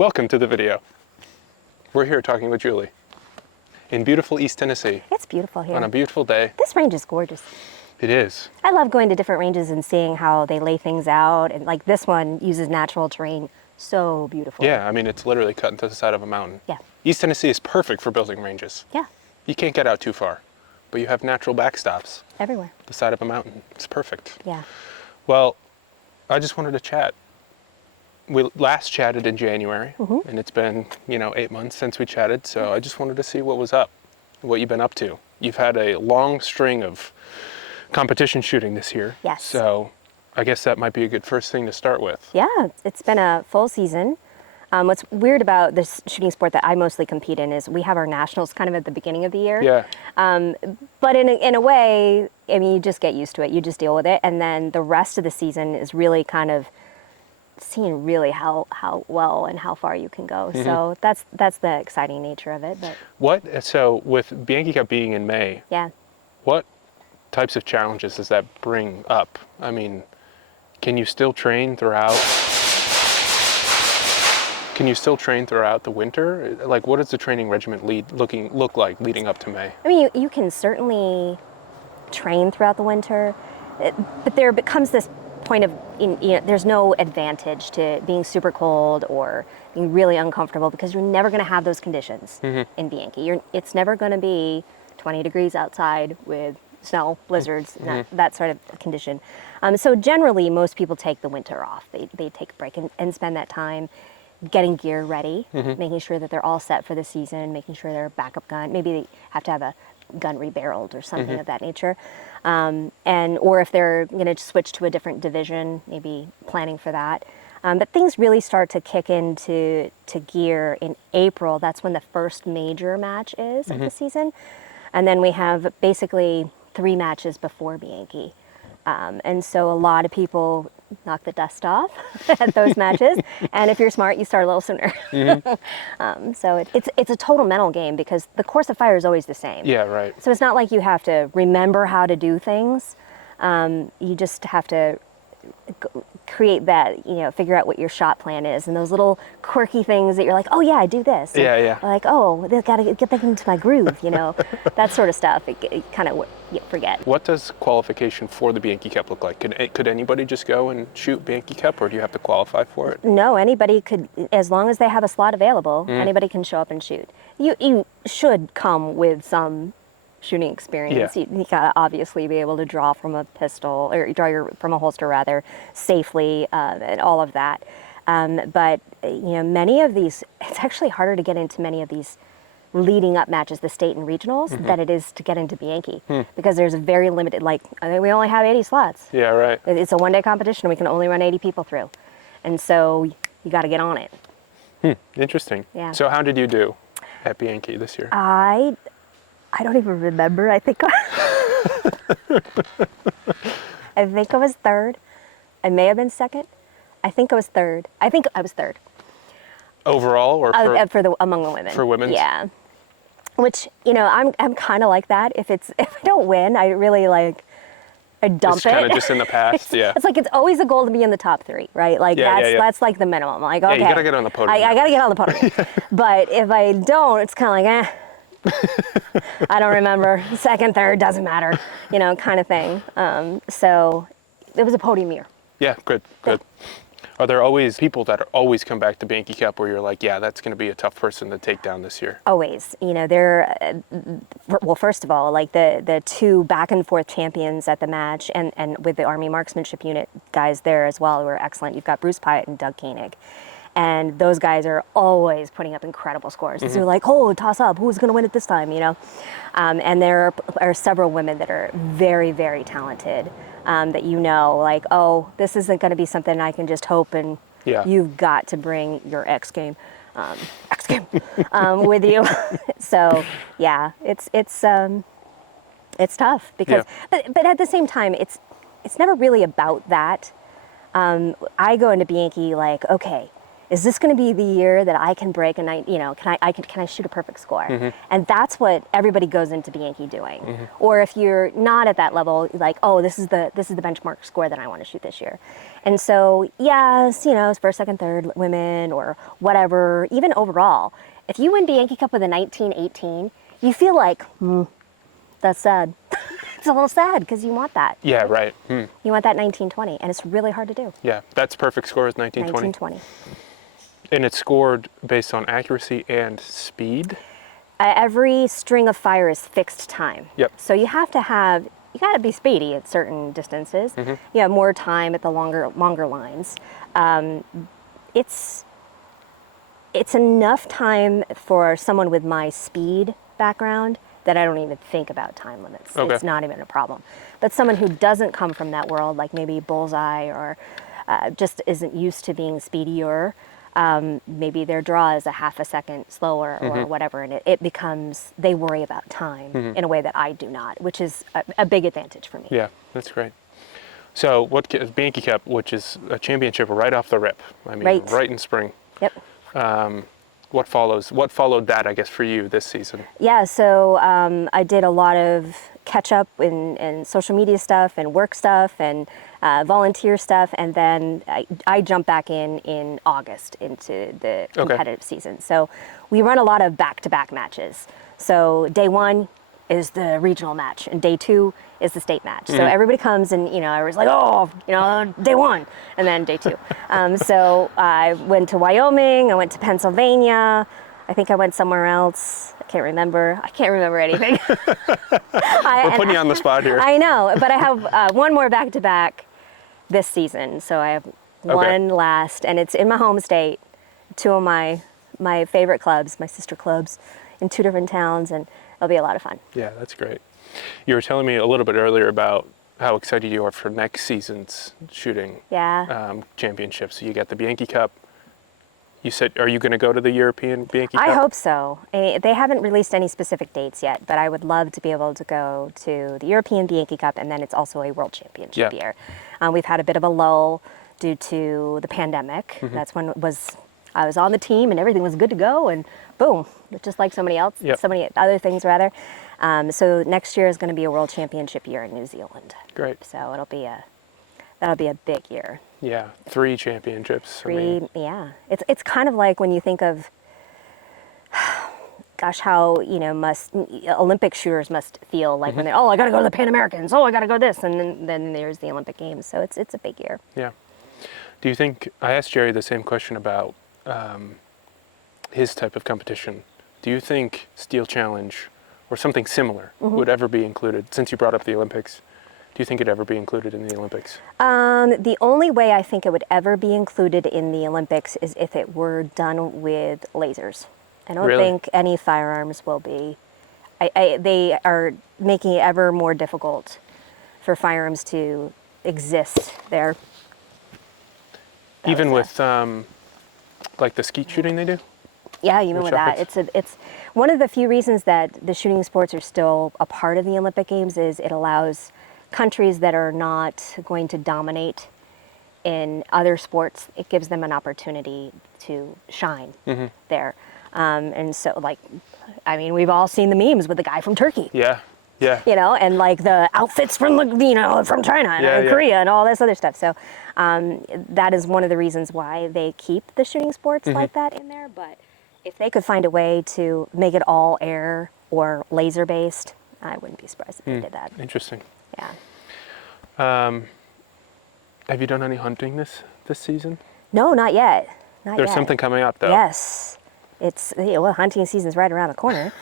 Welcome to the video. We're here talking with Julie in beautiful East Tennessee. It's beautiful here. On a beautiful day. This range is gorgeous. It is. I love going to different ranges and seeing how they lay things out. And like this one uses natural terrain so beautifully. Yeah, I mean, it's literally cut into the side of a mountain. Yeah. East Tennessee is perfect for building ranges. Yeah. You can't get out too far, but you have natural backstops. Everywhere. The side of a mountain. It's perfect. Yeah. Well, I just wanted to chat. We last chatted in January, and it's been, 8 months since we chatted, so I just wanted to see what was up, what you've been up to. You've had a long string of competition shooting this year. Yes. So I guess that might be a good first thing to start with. Yeah, it's been a full season. What's weird about this shooting sport that I mostly compete in is we have our nationals kind of at the beginning of the year. Yeah. But in a way, I mean, you just get used to it. You just deal with it. And then the rest of the season is really kind of seeing really how well and how far you can go. So that's the exciting nature of it. But So with Bianchi Cup being in May, yeah. what types of challenges does that bring up? I mean, can you still train throughout? Can you still train throughout the winter? Like, what does the training regimen look like leading up to May? I mean, you can certainly train throughout the winter, but there becomes this point of, there's no advantage to being super cold or being really uncomfortable because you're never going to have those conditions in Bianchi. It's never going to be 20 degrees outside with snow, blizzards, that sort of condition. So generally, most people take the winter off. They take a break and spend that time getting gear ready, making sure that they're all set for the season, making sure they're backup gun. Maybe they have to have a gun rebarreled or something of that nature. Or if they're going to switch to a different division, maybe planning for that. But things really start to kick into gear in April. That's when the first major match is of the season. And then we have basically 3 matches before Bianchi. And so a lot of people knock the dust off at those matches. And if you're smart, you start a little sooner. So it's a total mental game because the course of fire is always the same. Yeah, right. So it's not like you have to remember how to do things. You just have to create that, figure out what your shot plan is and those little quirky things that you're like, oh yeah, I do this. And yeah. Like, oh, they've got to get that into my groove, that sort of stuff. You kind of forget. What does qualification for the Bianchi Cup look like? Could anybody just go and shoot Bianchi Cup, or do you have to qualify for it? No, anybody could, as long as they have a slot available, anybody can show up and shoot. You should come with some shooting experience. Yeah. You gotta obviously be able to draw from a pistol, or from a holster rather, safely, and all of that. But many of these, it's actually harder to get into many of these leading up matches, the state and regionals, than it is to get into Bianchi, because there's a very limited, we only have 80 slots. Yeah, right. It's a one-day competition. We can only run 80 people through, and so you got to get on it. Interesting. Yeah. So how did you do at Bianchi this year? I don't even remember. I think I was third. I may have been second. I think I was third. I think I was third. Overall, or among the women? For women's? Yeah. Which I'm kind of like that. If I don't win, I really I dump it's kind it. of just in the past. Yeah. It's like it's always a goal to be in the top 3, right? That's like the minimum. Like, okay, you gotta get on the podium. I gotta get on the podium. But if I don't, it's kind of like I don't remember. Second, third, doesn't matter, kind of thing. So it was a podium year. Yeah, good. Are there always people that always come back to Bianchi Cup where you're like, yeah, that's going to be a tough person to take down this year? Always. Well, first of all, like the 2 back and forth champions at the match and with the Army Marksmanship Unit guys there as well were excellent. You've got Bruce Pyatt and Doug Koenig. And those guys are always putting up incredible scores. So they're like, oh, toss up, who's going to win it this time, And there are several women that are very, very talented that like, oh, this isn't going to be something I can just hope and you've got to bring your X game with you. So, yeah, it's tough because, but at the same time, it's never really about that. I go into Bianchi like, okay, is this going to be the year that I can break and can I shoot a perfect score? And that's what everybody goes into Bianchi doing. Or if you're not at that level, like, oh, this is the benchmark score that I want to shoot this year. And so, yes, it's first, second, third women or whatever, even overall. If you win Bianchi Cup with a 1918, you feel like, that's sad. It's a little sad because you want that. Yeah, right. You want that 1920, and it's really hard to do. Yeah, that's perfect score is 1920. 1920. And it's scored based on accuracy and speed? Every string of fire is fixed time. Yep. So you got to be speedy at certain distances. You have more time at the longer lines. It's enough time for someone with my speed background that I don't even think about time limits. Okay. It's not even a problem. But someone who doesn't come from that world, like maybe Bullseye or just isn't used to being speedier, maybe their draw is a half a second slower or whatever, and it becomes, they worry about time in a way that I do not, which is a big advantage for me. Yeah, that's great. So Bianchi Cup, which is a championship right off the rip. I mean, right in spring. Yep. What followed that, I guess, for you this season? Yeah, so I did a lot of catch up in social media stuff and work stuff and volunteer stuff, and then I jumped back in August into the competitive season. So we run a lot of back-to-back matches. So day one is the regional match, and day two is the state match. So everybody comes and, everybody's like, day one, and then day two. So I went to Wyoming, I went to Pennsylvania, I think I went somewhere else. I can't remember anything. We're putting you on the spot here. I know, but I have one more back-to-back this season. So I have one last, and it's in my home state, two of my favorite clubs, my sister clubs in two different towns, and it'll be a lot of fun. Yeah, that's great. You were telling me a little bit earlier about how excited you are for next season's shooting championships. So you got the Bianchi Cup. You said, are you going to go to the European Bianchi Cup? I hope so. They haven't released any specific dates yet, but I would love to be able to go to the European Bianchi Cup, and then it's also a World Championship year. We've had a bit of a lull due to the pandemic. That's when I was on the team and everything was good to go, and boom, just like so many other things rather. So next year is going to be a World Championship year in New Zealand. Great. So that'll be a big year. Yeah, 3 championships. Yeah. It's kind of like when you think of, gosh, how Olympic shooters must feel like when I got to go to the Pan Americans. I got to go this, and then there's the Olympic Games. So it's a big year. Yeah. Do you think, I asked Jerry the same question about his type of competition. Do you think Steel Challenge or something similar would ever be included? Since you brought up the Olympics, do you think it'd ever be included in the Olympics? The only way I think it would ever be included in the Olympics is if it were done with lasers. I don't think any firearms will be. They are making it ever more difficult for firearms to exist there. Even with like the skeet shooting they do? Yeah, even with that. It's one of the few reasons that the shooting sports are still a part of the Olympic Games is it allows countries that are not going to dominate in other sports, it gives them an opportunity to shine there. And so, we've all seen the memes with the guy from Turkey. Yeah. And like the outfits from from China and Korea and all this other stuff. So that is one of the reasons why they keep the shooting sports like that in there. But if they could find a way to make it all air or laser based, I wouldn't be surprised if they did that. Interesting. Yeah. Have you done any hunting this season? No, not yet. There's something coming up, though. Yes. It's, hunting season's right around the corner.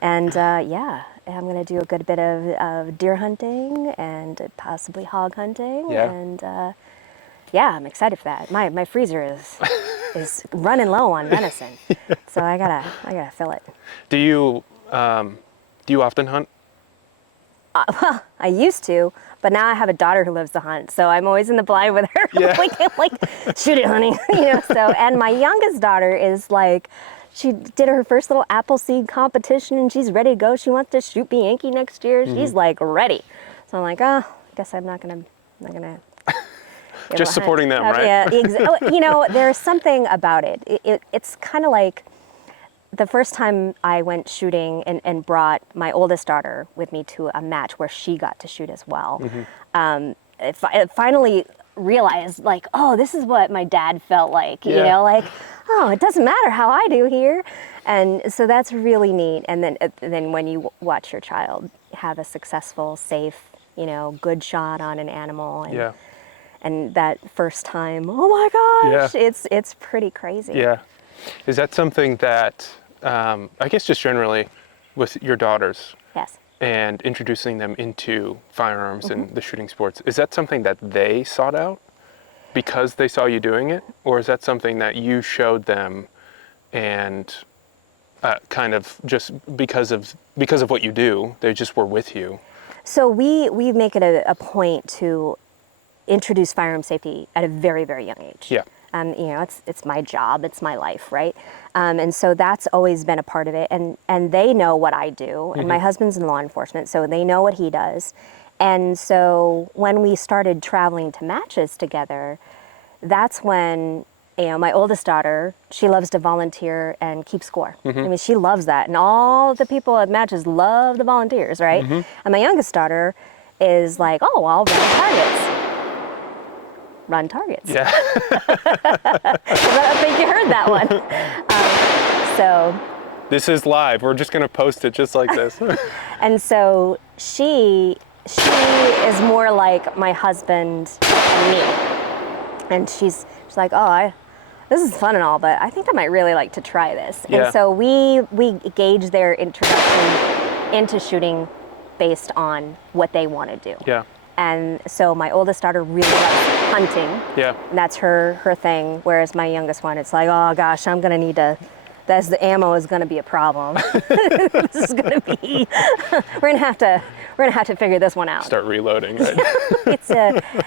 And I'm going to do a good bit of deer hunting and possibly hog hunting. Yeah. And I'm excited for that. My freezer is running low on venison. So I gotta fill it. Do you often hunt? Well, I used to, but now I have a daughter who loves to hunt, so I'm always in the blind with her. Yeah. like, shoot it, honey. So, and my youngest daughter is like, she did her first little apple seed competition, and she's ready to go. She wants to shoot Bianchi next year. She's like ready. So I'm like, I guess I'm not gonna. Just supporting them, right? Yeah, there's something about it. It's kind of like the first time I went shooting and brought my oldest daughter with me to a match where she got to shoot as well. Finally, realize, like, oh, this is what my dad felt like, you Yeah. know, like, oh, it doesn't matter how I do here. And so that's really neat. And then when you watch your child have a successful, safe, you know, good shot on an animal, Yeah. and that first time, oh my gosh, Yeah. it's pretty crazy. Yeah. Is that something that, I guess just generally with your daughters Yes. and introducing them into firearms and the shooting sports, is that something that they sought out because they saw you doing it? Or is that something that you showed them and kind of just because of what you do, they just were with you? So we make it a point to introduce firearm safety at a very, very young age. Yeah. You know, it's my job, it's my life, right? And so that's always been a part of it. And they know what I do. And my husband's in law enforcement, so they know what he does. And so when we started traveling to matches together, that's when, you know, my oldest daughter, she loves to volunteer and keep score. I mean, she loves that. And all the people at matches love the volunteers, right? And my youngest daughter is like, oh, I'll run targets. Yeah. I think you heard that one. So, This is live. We're just going to post it just like this. and so she is more like my husband and me. And she's like, oh, this is fun and all, but I think I might really like to try this. Yeah. And so we gauge their introduction into shooting based on what they want to do. Yeah. And so my oldest daughter really loves hunting. Yeah. And that's her thing. Whereas my youngest one, it's like, oh gosh, I'm gonna need to. The ammo is gonna be a problem. This is gonna be. we're gonna have to figure this one out. Start reloading, right? It's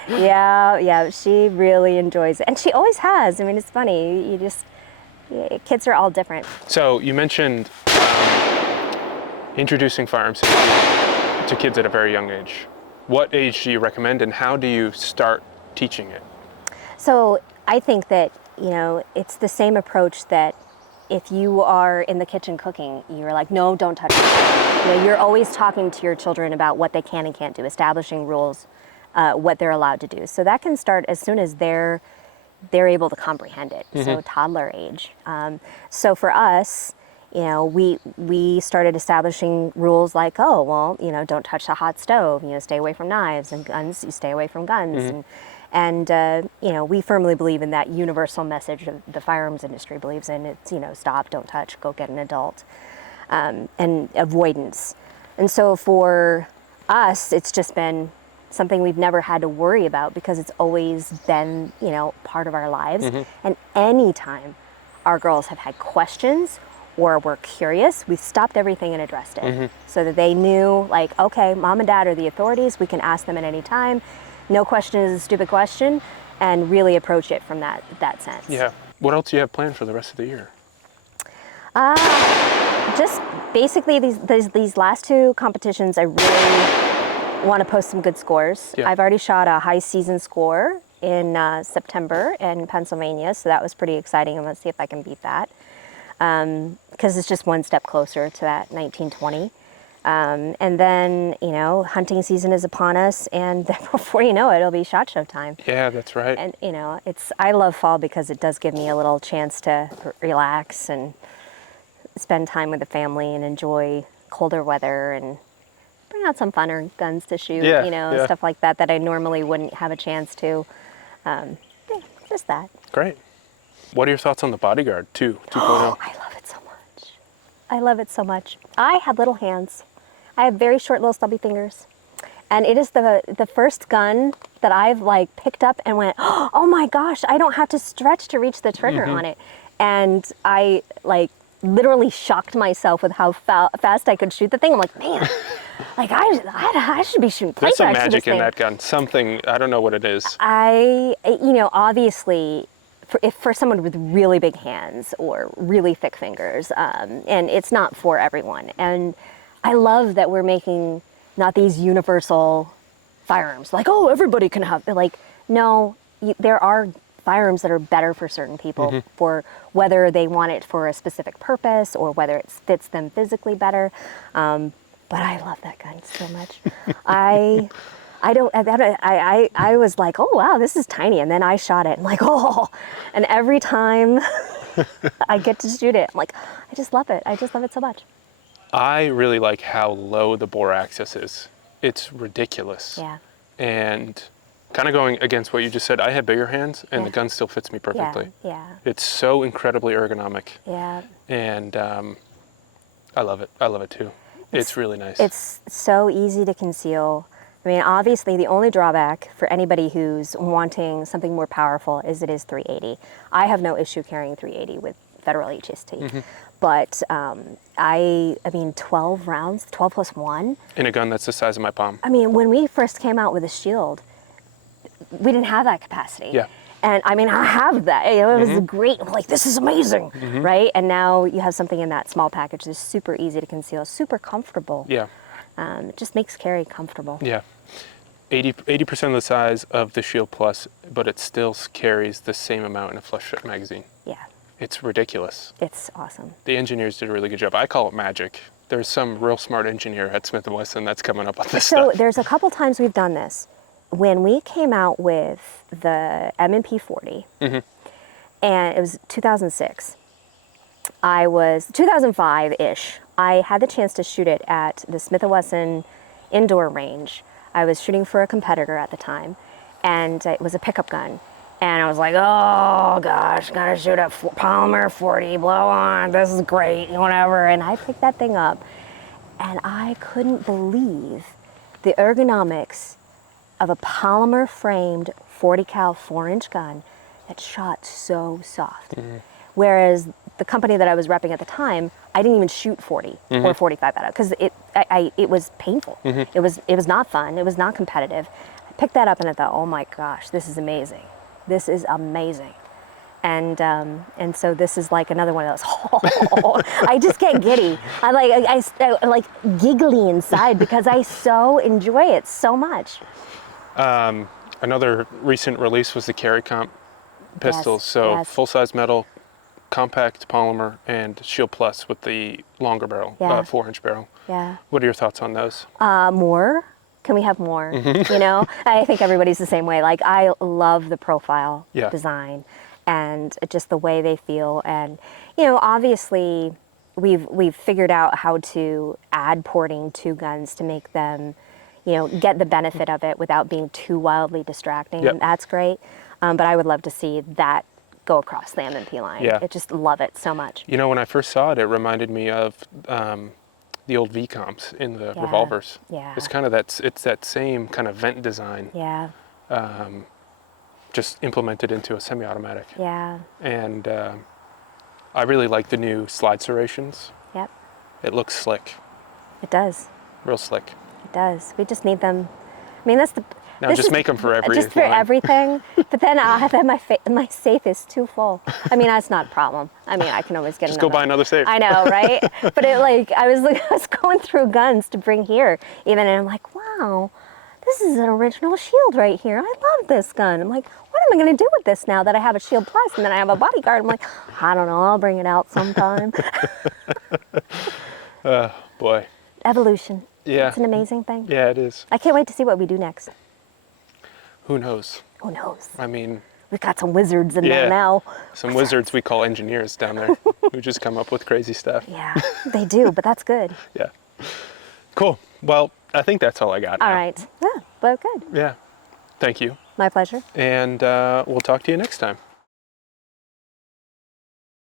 yeah. She really enjoys it, and she always has. I mean, it's funny. Kids are all different. So you mentioned introducing firearm safety to kids at a very young age. What age do you recommend, and how do you start teaching it? So I think that, you know, it's the same approach that if you are in the kitchen cooking, you're like, no, don't touch it. You know, you're always talking to your children about what they can and can't do, establishing rules, what they're allowed to do. So that can start as soon as they're able to comprehend it. So toddler age. So for us, you know, we started establishing rules like, oh, well, you know, don't touch the hot stove, you know, stay away from knives, and guns, you stay away from guns. And you know, we firmly believe in that universal message of the firearms industry believes in. It's, you know, stop, don't touch, go get an adult, and avoidance. And so for us, it's just been something we've never had to worry about because it's always been, you know, part of our lives. And anytime our girls have had questions or were curious, we stopped everything and addressed it so that they knew, like, okay, mom and dad are the authorities. We can ask them at any time. No question is a stupid question, and really approach it from that sense. Yeah. What else do you have planned for the rest of the year? Just basically these last two competitions, I really want to post some good scores. Yeah. I've already shot a high season score in September in Pennsylvania, so that was pretty exciting, and let's see if I can beat that. Because it's just one step closer to that 1920. And then, you know, hunting season is upon us, and then before you know it, it'll be SHOT Show time. Yeah, that's right. And, you know, I love fall because it does give me a little chance to relax and spend time with the family and enjoy colder weather and bring out some funner guns to shoot, Yeah, you know, yeah. stuff like that I normally wouldn't have a chance to. Yeah, just that. Great. What are your thoughts on the Bodyguard 2.0? I love it so much. I love it so much. I have little hands. I have very short little stubby fingers. And it is the first gun that I've like picked up and went, oh my gosh, I don't have to stretch to reach the trigger on it. And I like literally shocked myself with how fast I could shoot the thing. I'm like, man, like I should be shooting There's some playback to this magic in thing. that gun. Something, I don't know what it is. You know, obviously, for someone with really big hands or really thick fingers, and it's not for everyone. And I love that we're making not these universal firearms, like, oh, everybody can have, like, no, there are firearms that are better for certain people, for whether they want it for a specific purpose or whether it fits them physically better. But I love that gun so much. I was like, oh wow, this is tiny, and then I shot it. I'm like, oh, and every time I get to shoot it, I'm like, I just love it. I just love it so much. I really like how low the bore axis is. It's ridiculous. Yeah. And kind of going against what you just said, I have bigger hands, and the gun still fits me perfectly. Yeah. It's so incredibly ergonomic. Yeah. And I love it. I love it too. It's really nice. It's so easy to conceal. I mean, obviously, the only drawback for anybody who's wanting something more powerful is it is 380. I have no issue carrying 380 with federal HST. But I mean, 12 rounds, 12 plus 1. In a gun that's the size of my palm. I mean, when we first came out with a shield, we didn't have that capacity. Yeah. And I mean, I have that. It was great. I'm like, this is amazing, right? And now you have something in that small package that's super easy to conceal, super comfortable. Yeah. It just makes carry comfortable. Yeah. 80% of the size of the Shield Plus, but it still carries the same amount in a flush fit magazine. Yeah. It's ridiculous. It's awesome. The engineers did a really good job. I call it magic. There's some real smart engineer at Smith & Wesson that's coming up with this So stuff. there's a couple times we've done this. When we came out with the M&P 40, and it was 2006, 2005-ish, I had the chance to shoot it at the Smith & Wesson indoor range. I was shooting for a competitor at the time, and it was a pickup gun. And I was like, oh gosh, gotta shoot a polymer 40, blow on, this is great, whatever. And I picked that thing up, and I couldn't believe the ergonomics of a polymer framed 40 cal 4-inch gun that shot so soft. Whereas the company that I was repping at the time, I didn't even shoot 40 or 45 out of, because it was painful. It was not fun. It was not competitive. I picked that up and I thought, oh my gosh, this is amazing. This is amazing. And so this is like another one of those. Oh, I just get giddy. I like giggly inside because I so enjoy it so much. Another recent release was the Carry Comp pistols. So full-size metal, compact polymer, and Shield Plus with the longer barrel, 4-inch barrel. Yeah. What are your thoughts on those? More? Can we have more? You know, I think everybody's the same way. Like, I love the profile design and just the way they feel. And, you know, obviously we've figured out how to add porting to guns to make them, you know, get the benefit of it without being too wildly distracting. And that's great. But I would love to see that go across the M&P line. I just love it so much. You know, when I first saw it, it reminded me of the old V-comps in the revolvers. Yeah. It's kind of that same kind of vent design. Yeah. Just implemented into a semi-automatic. Yeah. And I really like the new slide serrations. Yep. It looks slick. It does. Real slick. It does. We just need them. I mean, that's the. Now just make them for every just for line. everything. But then I'll have my safe is too full. I mean, that's not a problem. I mean, I can always get just another. go buy another safe. I know, right? But it I was going through guns to bring here, even, and I'm like, wow, this is an original Shield right here. I love this gun. I'm like, what am I going to do with this now that I have a Shield Plus and then I have a Bodyguard? I'm like, I don't know. I'll bring it out sometime. Boy. Evolution. Yeah. It's an amazing thing. Yeah, it is. I can't wait to see what we do next. Who knows? Who knows? I mean, We've got some wizards in there now. Some wizards we call engineers down there who just come up with crazy stuff. Yeah, they do, but that's good. Yeah. Cool. Well, I think that's all I got. All now. right. Yeah, well, good. Yeah. Thank you. My pleasure. And we'll talk to you next time.